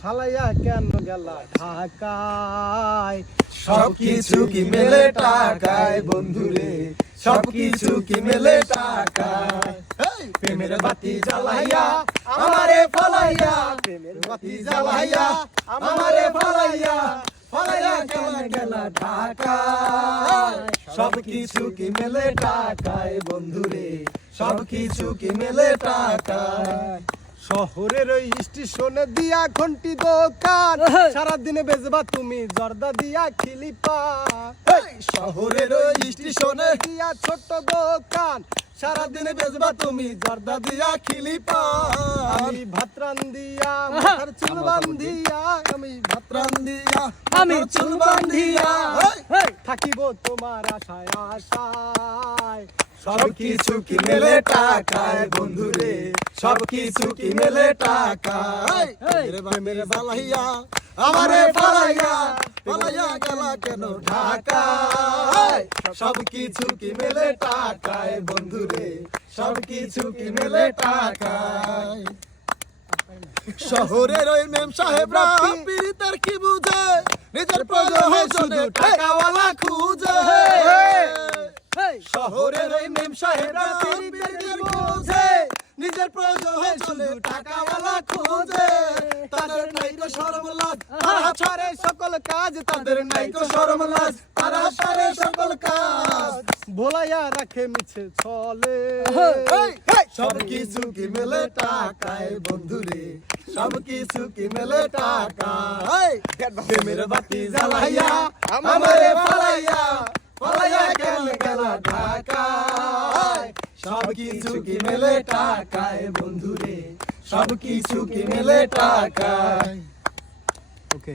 ফালাইয়া কেন গেলা ঢাকায়? সবকিছু কি মেলে টাকায় বন্ধুরে, সবকিছু কি মেলে টাকায়। প্রেমের বাতি জ্বালাইয়া আমারে ফালাইয়া, প্রেমের বাতি জ্বালাইয়া আমারে ফালাইয়া, ফালাইয়া কেন গেলা ঢাকায়? সবকিছু কি মেলে টাকায় বন্ধুরে, সবকিছু কি মেলে টাকায়। শহরের ওই স্টেশনে দিয়া ঘন্টি দোকান, সারাদিনে বেজবা তুমি জর্দা দিয়া খিলিপা। শহরের ওই স্টেশনে দিয়া ছোট্ট দোকান, সারাদিনে বেজবা তুমি জর্দা দিয়া খিলিপা। আমি ভাত রান্দিয়া মাথার চুল বান্ধিয়া, আমি ভাত রান্দিয়া আমি চুল বান্ধিয়া থাকিব তোমার আশায় আশায়। সবকিছু কি মেলে টাকায় বন্ধুরে, সবকিছু কি মেলে টাকায়। প্রেমের জ্বালাইয়া আমারে ফালাইয়া, ফালাইয়া গেলা কেন ঢাকায়? সবকিছু কি মেলে টাকায় বন্ধুরে, সবকিছু কি মেলে টাকায়। শহরের ওই মেম সাহেবরা পীড়িতের কি বুঝে, নিজের প্রয়োজনে শুধু টাকাওয়ালা খুঁজে। শহরের ওই মেম সাহেবরা পীড়িতের কি বুঝে, নিজের প্রয়োজনে শুধু টাকাওয়ালা খুঁজে। তাদের নাই তো শরম লাজ, তারা ছাড়ে সকল কাজ। তাদের নাই তো শরম লাজ, তারা ছাড়ে সকল কাজ। ভোলাইয়া রাখে মিছে চলে, সবকিছু কি মেলে টাকায় বন্ধুরে, সবকিছু কি মেলে টাকায়। প্রেমের বাতি জ্বালাইয়া আমারে ফালাইয়া, ফালাইয়া কেন গেলা ঢাকায়? সবকিছু কি মেলে টাকায় বন্ধুরে, সবকিছু কি মেলে টাকায়। ওকে।